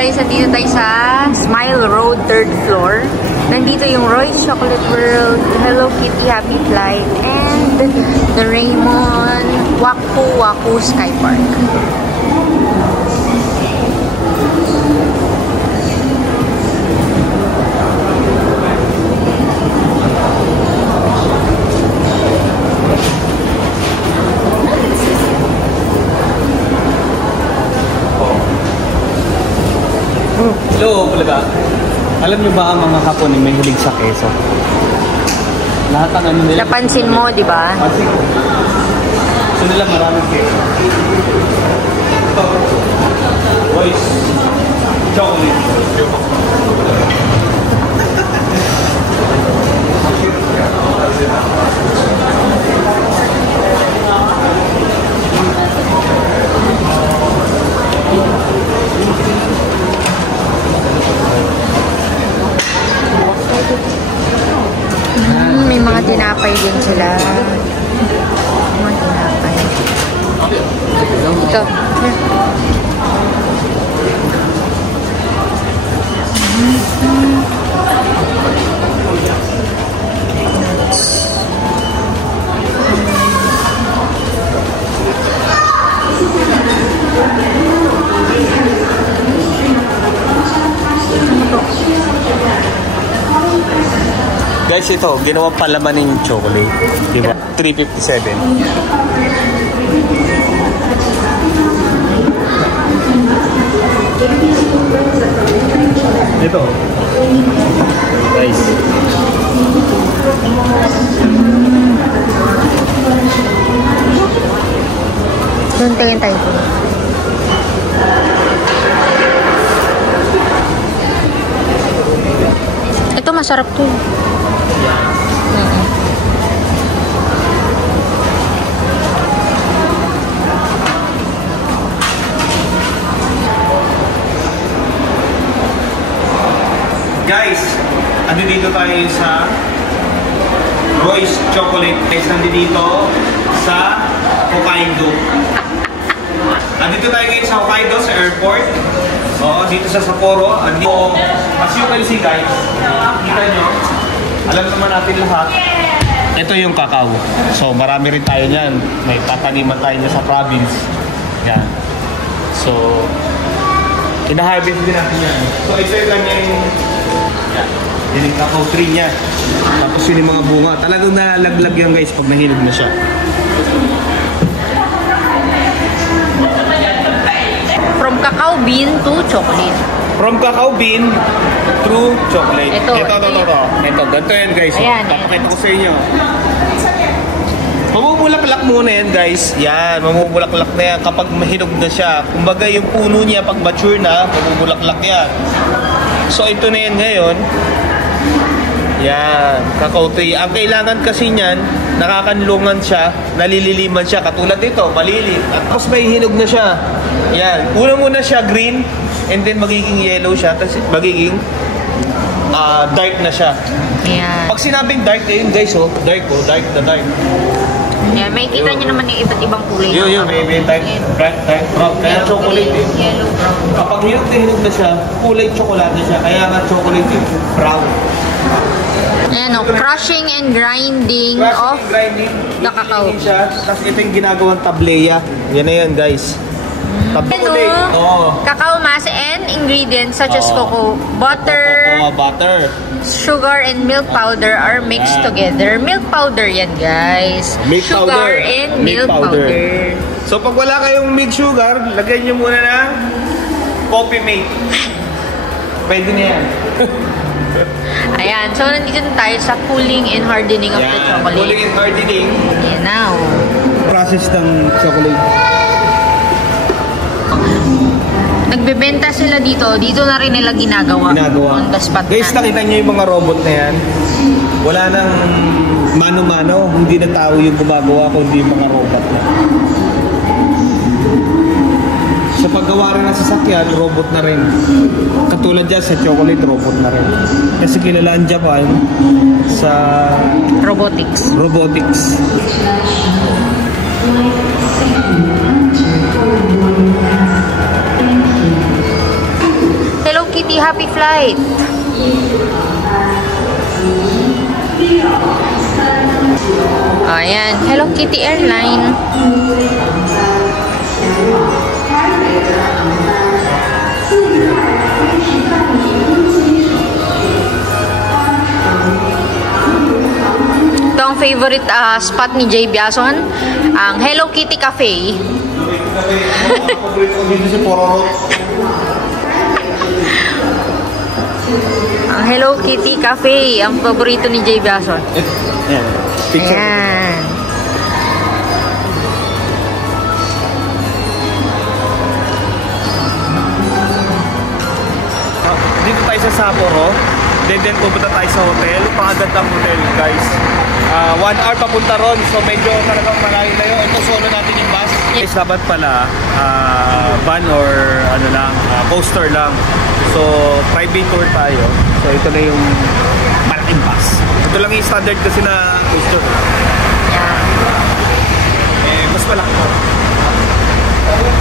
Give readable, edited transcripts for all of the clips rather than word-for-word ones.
guys, nandito tayo sa Smile Road, 3rd floor. Nandito yung Roy's Chocolate World, Hello Kitty Happy Flight, and the Raymond Waku Waku Sky Park. Hello, talaga. Alam niyo ba ang mga Hapon may hilig sa keso? Lahat ng ano nila. Napansin mo, di ba? Pansin ko. Gusto nila maraming keso. Ito. Roy's Chocolate. May mga tinapay din sila. Mga tinapay. Ito. Guys, ito, ginawang palamanin yung chocolate. Diba? 357. Ito. Guys. Tuntayin tayo. Ito masarap to. Guys, andito tayo sa Roy's Chocolate. Guys, nandito sa Hokkaido. Andito tayo ngayon sa Hokkaido, sa airport. Oo, dito sa Sapporo. Andito, as you can see guys, kita nyo, alam naman natin lahat, ito yung kakao. So, marami rin tayo niyan. May tataniman tayo niya sa province. Yan. So, ina-harvest din natin yan. So, ito yung kanyang yun yung kakao tree niya. Tapos yun yung mga bunga. Talagang nalaglag yan guys pag nahinog na siya. From cacao bean to chocolate. From cacao bean through chocolate. Ito. Ganito yan guys. Ayan, papakita ko sa inyo. Mamumulaklak muna yan guys. Yan, mamumulaklak na yan kapag mahinog na siya. Kumbaga yung puno niya pag mature na, mamumulaklak yan. So ito na yan ngayon. Yan, cacao tree. Ang kailangan kasi niyan, nakakanlungan siya, nalililiman siya. Katulad dito, malilit. At tapos may hinog na siya. Yan, una muna siya green, and then magiging yellow siya, tapos magiging dark na siya. Yan. Pag sinabing dark, ayun guys, oh, dark na dark. Yan, may kita nyo naman yung iba't ibang kulay. Yun, may dark brown. Kaya chocolate eh. Yellow, brown. Kapag hinog na siya, kulay chocolate siya. Kaya nga chocolate eh, brown. Ayan o, crushing and grinding of the cacao. Tapos ito yung ginagawang tableya. Yan na yan guys. Tableya. Cacao mass and ingredients such as cocoa butter, sugar, and milk powder are mixed together. Milk powder yan guys. Sugar and milk powder. So pag wala kayong milk sugar, lagyan nyo muna ng coffee mate. Pwede na yan. Ayan, so nandito na tayo sa cooling and hardening of the chocolate. Cooling and hardening. Ayan now. Process ng chocolate. Nagbebenta sila dito. Dito na rin nila ginagawa. On the spot. Guys, nakita nyo yung mga robot na yan. Wala nang mano-mano. Hindi na tao yung gumagawa, kundi yung mga robot na. Sa paggawa rin ng sasakyan, robot na rin. Katulad dyan sa chocolate, robot na rin. Kasi kilala ang Japan sa robotics. Happy flight. Ayan, Hello Kitty Airline. Ito ang favorite spot ni Jay Biason, ang Hello Kitty Cafe. Ang Hello Kitty Cafe, ang paborito ni Jay Biason. Ayan. Dito tayo sa Sapporo. Then pupunta tayo sa hotel. Pangagandang hotel, guys. 1 hour papunta ron. So medyo talagang malayo na yun. Ito solo natin yung bus. Yes, dapat pala van or ano lang, coaster lang. So private tour tayo. So ito na yung malaking bus. Ito lang yung standard kasi na coaster. Mas malaki po.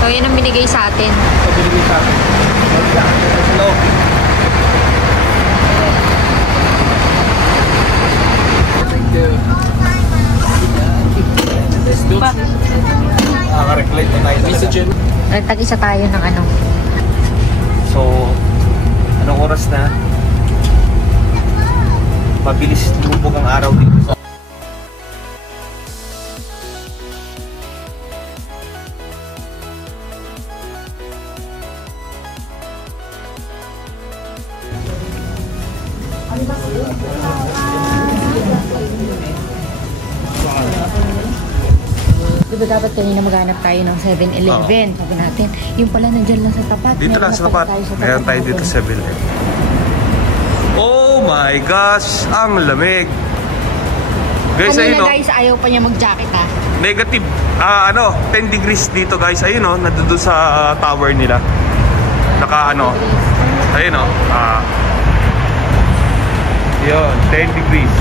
So yan ang binigay sa atin. Binigay sa atin. Hello. Naka-recline na tayo. Tag-isa tayo ng ano. So, anong oras na? Mabilis lumubog ang araw dito. Diba dapat kanina maghanap tayo ng 7-Eleven? Sabi natin, yung pala nandyan lang sa tapat. Dito lang sa tapat. Meron tayo dito sa 7-Eleven. Oh my gosh! Ang lamig! Guys, kanina ayun, guys, ayaw pa niya mag-jacket ha. Negative, 10 degrees dito guys. Ayun o, nandun sa tower nila. Naka ano, ayun o. Yun, 10 degrees.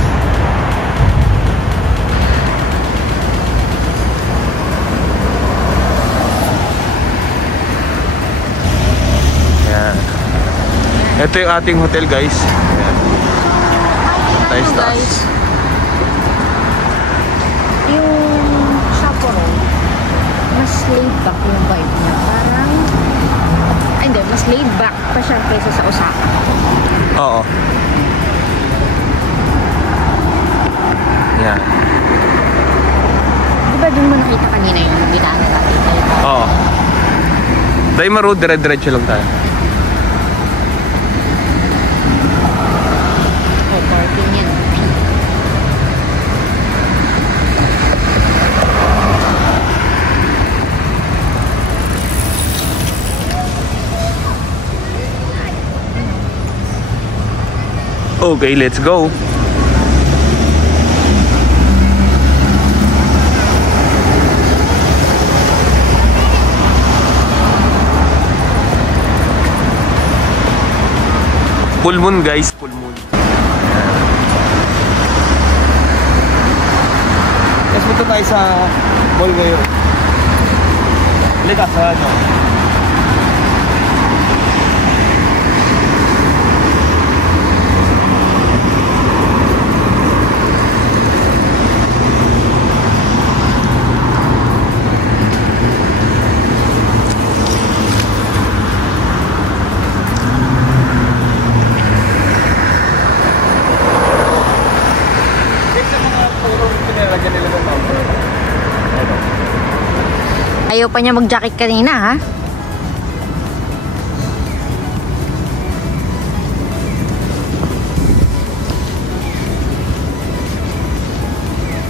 Yan. Ito yung ating hotel guys. Yan. Tayo sa taas. Yung Sapporo, mas laid back yung vibe niya. Parang, ay hindi, mas laid back pa siya kaysa sa Osaka. Oo. Yan. Diba dun mo nakita kanina yung dinaanan natin? Oo. Daima Road, dire-diretso lang tayo. Oh, parking yan. Okay, let's go. Full moon guys, full moon. Let's punta tayo sa mall ngayon. Halika sa ano. Ayaw pa niya mag-jacket kanina, ha?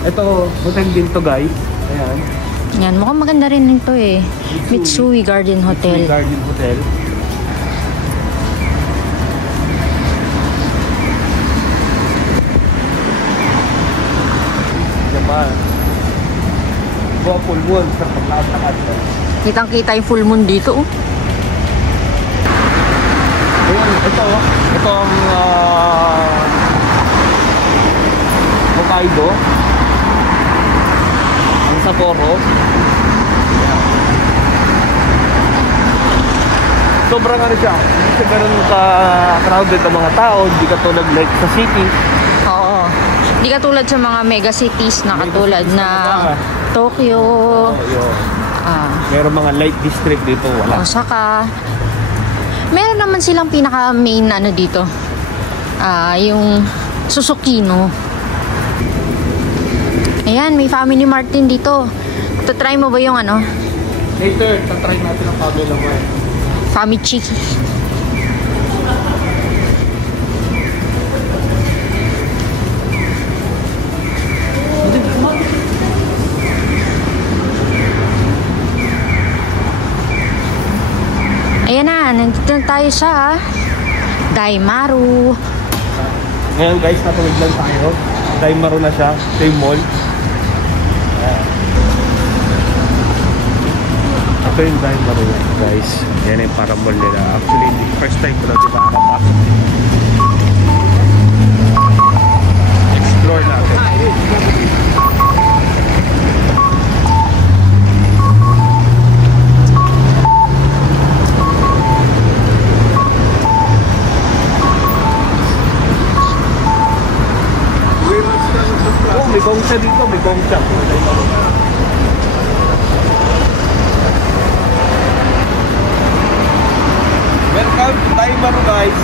Ito, hotel din to guys. Ayan. Yan, mukhang maganda rin nito eh. Mitsui Garden Hotel. Mitsui Garden Hotel. Naman. Buwa full moon sa paglakas-lakas. Kitang-kita yung full moon dito, oh. Ayan, ito ang Hokkaido. Ang Sapporo. sobrang ano siya. Kasi ganun ka-crowded ang mga tao, hindi ka tulad like sa city. Oo. Hindi katulad sa mga mega cities na katulad na Tokyo. Meron mga light district dito, wala. Osaka. Meron naman silang pinaka main ano dito. Yung Susukino. Ayan, may Family Mart din dito. Try mo ba yung ano? Later, tatry natin ang Family Mart. Famichi. Ayan na, nandito na tayo sa Daimaru. Ngayon guys, natawid lang tayo. Daimaru na siya, ito yung mall. Ito yung Daimaru guys. Yan yung para mall nila. Actually, first time ko na di makakapasok. Explore natin. May gongcha dito, may gongcha. Welcome to Daimaru guys.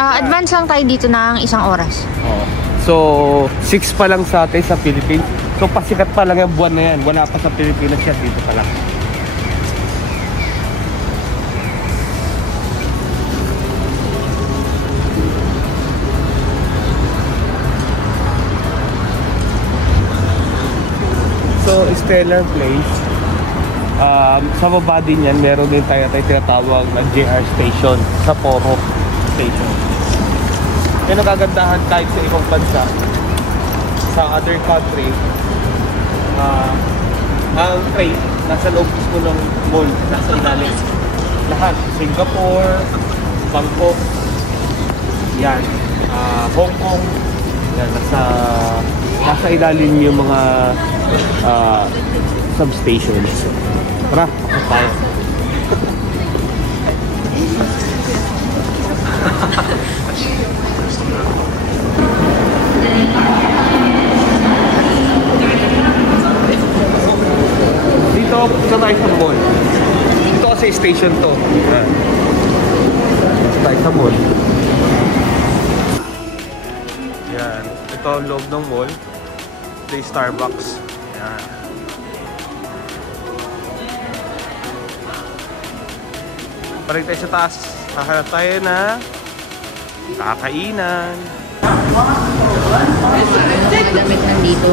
Advance lang tayo dito ng 1 oras. So, 6 pa lang sa atin sa Philippines. So, pasikat pa lang yung buwan na yan. Wala pa sa Pilipinas yan. Dito pa lang. So, Stellar Place. Sa baba din yan, meron din tayo tinatawag na JR Station. Sa Poro Station. Yan ang kagandahan kahit sa ibang bansa, sa other country, ang train nasa loob mismo ng mall, nasa ilalim. Lahat, Singapore, Bangkok, yan, Hong Kong, yan, nasa ilalim yung mga substations. Tara, pasok tayo. Dito, punta tayo sa mall. Dito kasi station to. Punta tayo sa mall. Yan. Ito ang loob ng mall. Ito yung Starbucks. Yan. Paring tayo sa taas. Hahanap tayo na kakainan. Mga damit nandito.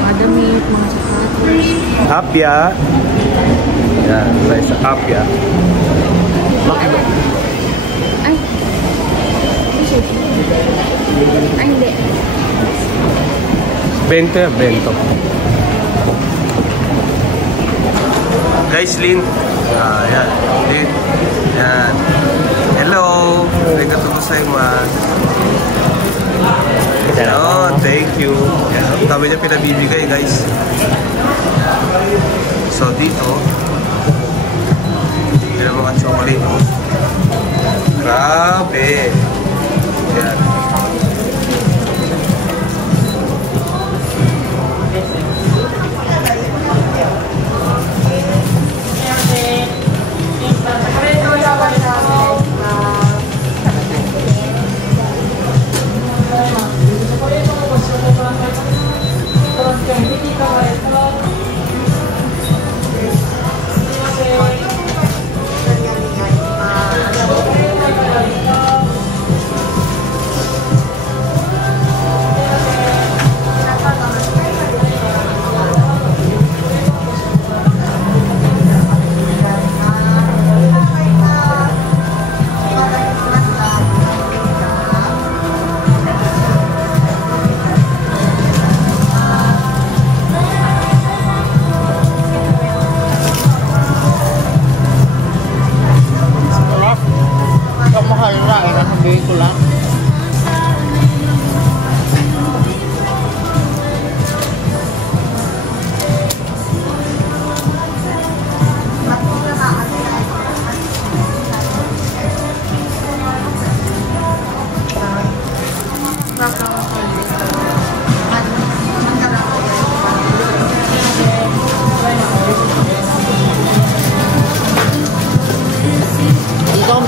Mga damit, mga sapatos. Apia. Yan, tayo sa Apia. Ay! Ay, hindi. Bento. Guys, Lin. Yan. Lin. Yan. Hello. Arigatou gozaimasu. Oh, thank you. Yan. Kami niya pinabibigay, guys. So, dito, yun ang mga chocolate. Grabe. Yan.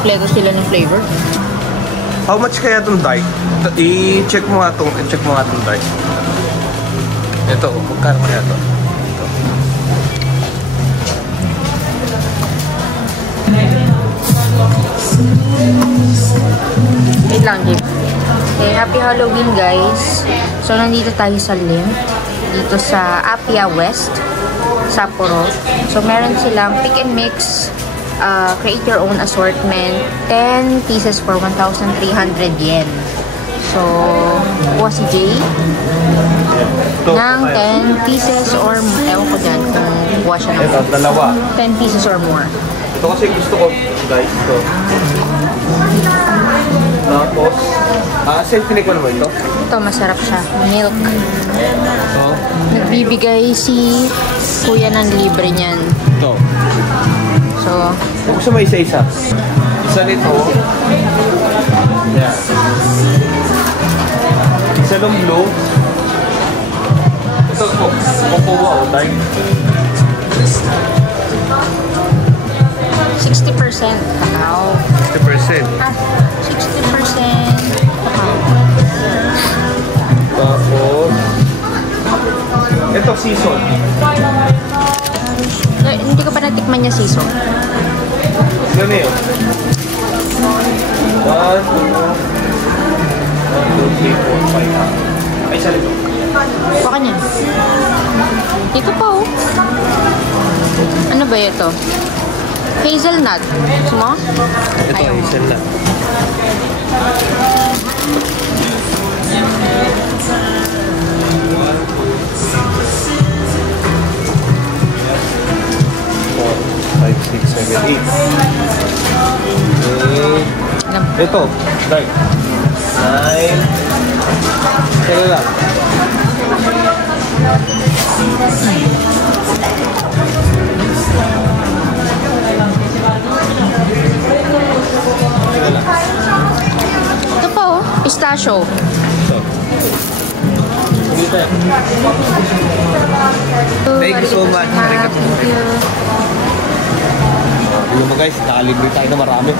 Kompleto sila ng flavor. How much kaya itong dye? I-check mo nga itong dye. Ito, magkano kaya ito? Wait lang, Jim. Okay, happy Halloween, guys. So, nandito tayo sa Lindt. Dito sa Appia West, Sapporo. So, meron silang pick and mix, create your own assortment, 10 pieces for 1,300 yen. So, kuha si Jay ng 10 pieces or, ewan ko dyan kung kuha siya ng Ito, dalawa. 10 pieces or more. Ito kasi gusto ko, guys, ito. Tapos, self-tinikman mo ito? Ito, masarap siya. Milk. Ito. Nagbibigay si kuya ng libre niyan. Ito. So, Gusto mo isa-isa? Isa nito. Yan. Isa ng blue. Ito po. Kukuha o tayo. 60% cacao. 60%. 60% cacao. Tapos, ito season. Hindi ko pa natikman niya season. Gano yun? 1, 2, 3, 4, 5. Ay, isa nito. Baka niya. Ito pa oh. Ano ba ito? Hazelnut. Gusto mo? Ito, Ayaw mo. hazelnut. Five, six, seven, 8. Ito, 9. 9. Kaya lang. Ito pa oh. Pistachio. Thank you so much. Thank you. Yung mga guys, nakalibre tayo na marami.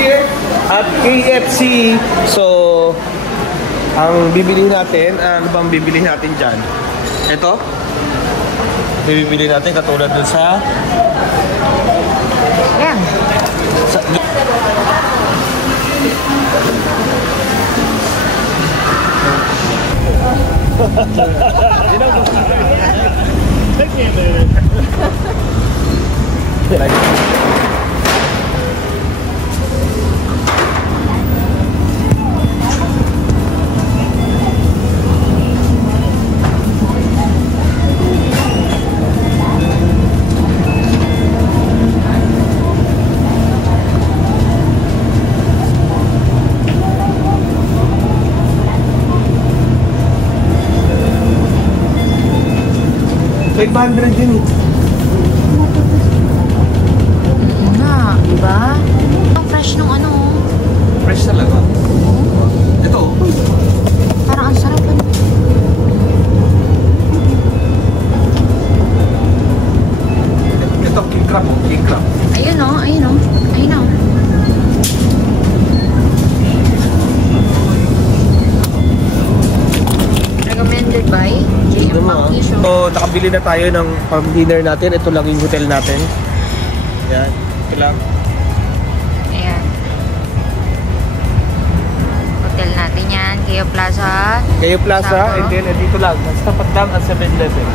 Here at KFC, so ang bibili natin, ano bang bibili natin dyan? Ito, bibili natin katulad dun sa Yan. $500 din. Na, diba? Ang fresh nung ano. Fresh talaga. Ito. Parang ang sarap. Ito, king crab. King crab. Ayun o, ayun o. Ayun o. Recommended by JM Pangkisyo. So, nakabili na tayo ng pang-dinner natin. Ito lang yung hotel natin. Yan. Ito lang. Ayan. Hotel natin yan. Keio Plaza. Keio Plaza. Sapporo. And then, dito lang. Mas tapat lang ang 7-Eleven.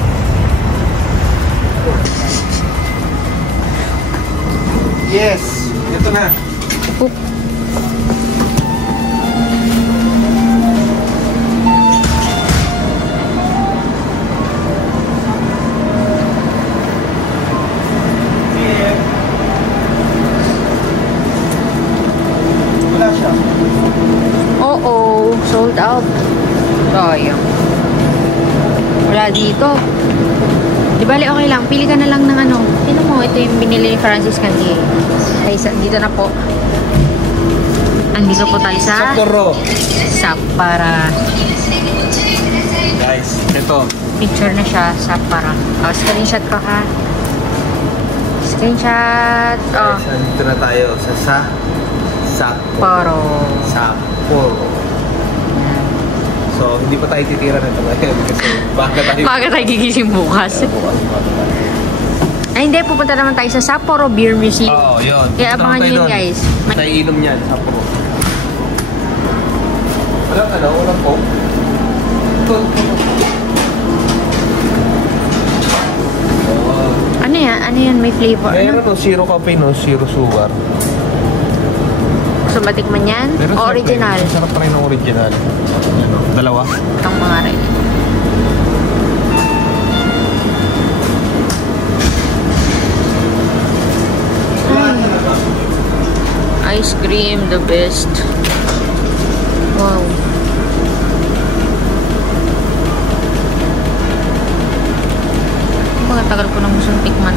Yes. Ito na. Oop. Wala siya. Oo. Sold out. Sayang. Wala dito. Di bali, okay lang. Pili ka na lang ng ano. Sino mo? Ito yung binili ni Francis Candy. Ay, dito na po. Andito po tayo sa Sapporo. Sappara. Guys, ito. Picture na siya, Sappara. Oh, screenshot ko ha. Screenshot. Oh, Guys, nandito na tayo sa Sapporo. Sapporo. So, hindi pa tayo titira nito ngayon kasi Baga tayo gigising bukas. Ay, hindi. Pupunta naman tayo sa Sapporo Beer Museum. Oo, yun. Kaya abangan nyo yun, guys. Tayo inom yan, Sapporo. Walang coke. Ano yan? Ano yan? May flavor? Meron Ano? zero cafe, no? Zero sugar. Gusto matikman yan? Pero O sarap original? rin. Sarap pa rin ng original. Dalawa. Itong mga rin. Ice cream, the best. Wow. Mga tagal ko nang gustong tikman.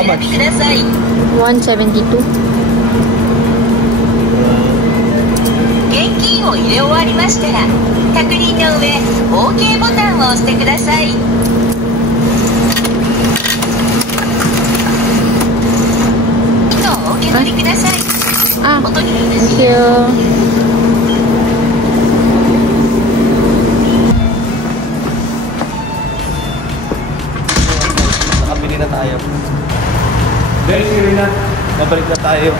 How much? 172. 現金を入れ終わりましたら確認の上 OK ボタンを押してください。お受け取りください。 Ah, お取り thank you. Nakabili na tayo. Guys, yun na. Nabalik na tayo.